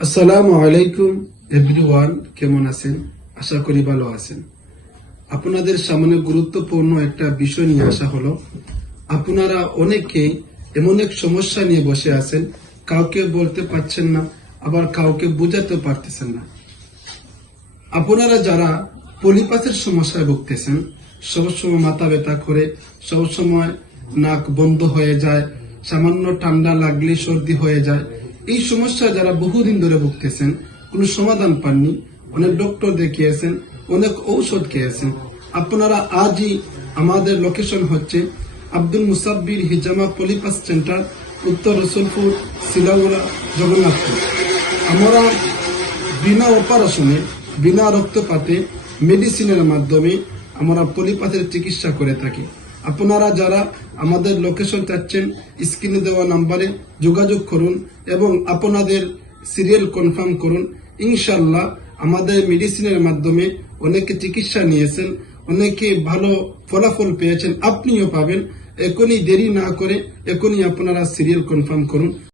আসসালামু আলাইকুম এভরিওয়ান, কেমন আছেন? আশা করি ভালো আছেন। আপনাদের সামনে গুরুত্বপূর্ণ একটা বিষয় নিয়ে আসা হলো। আপনারা অনেকেই এমন এক সমস্যা নিয়ে বসে আছেন, কাউকে বলতে পারছেন না, আবার কাউকে বোঝাতে পারতেছেন না। আপনারা যারা পলিপাসের সমস্যায় ভুগতেছেন, সবসময় মাথা ব্যথা করে, সবসময় নাক বন্ধ হয়ে যায়, সামান্য ঠান্ডা লাগলে সর্দি হয়ে যায়, এই সমস্যা যারা বহুদিন ধরে ভুগতেছেন, কোনো সমাধান পাননি, অনেক ডক্টর দেখিয়েছেন, অনেক ঔষধ খেয়েছেন, আপনারা আজই আমাদের লোকেশন হচ্ছে আব্দুল মুসাব্বির হিজামা পলিপাস সেন্টার, উত্তর রসুলপুর, শিলাগোলা, জগন্নাথপুর। আমরা বিনা অপারেশনে, বিনা রক্তপাতে, মেডিসিনের মাধ্যমে আমরা পলিপাথের চিকিৎসা করে থাকি। আপনারা যারা আমাদের লোকেশন চাচ্ছেন, স্ক্রিনে দেওয়া নাম্বারে যোগাযোগ করুন এবং আপনাদের সিরিয়াল কনফার্ম করুন। ইনশাল্লাহ আমাদের মেডিসিনের মাধ্যমে অনেকে চিকিৎসা নিয়েছেন, অনেকে ভালো ফলাফল পেয়েছেন, আপনিও পাবেন। এখনই দেরি না করে এখনই আপনারা সিরিয়াল কনফার্ম করুন।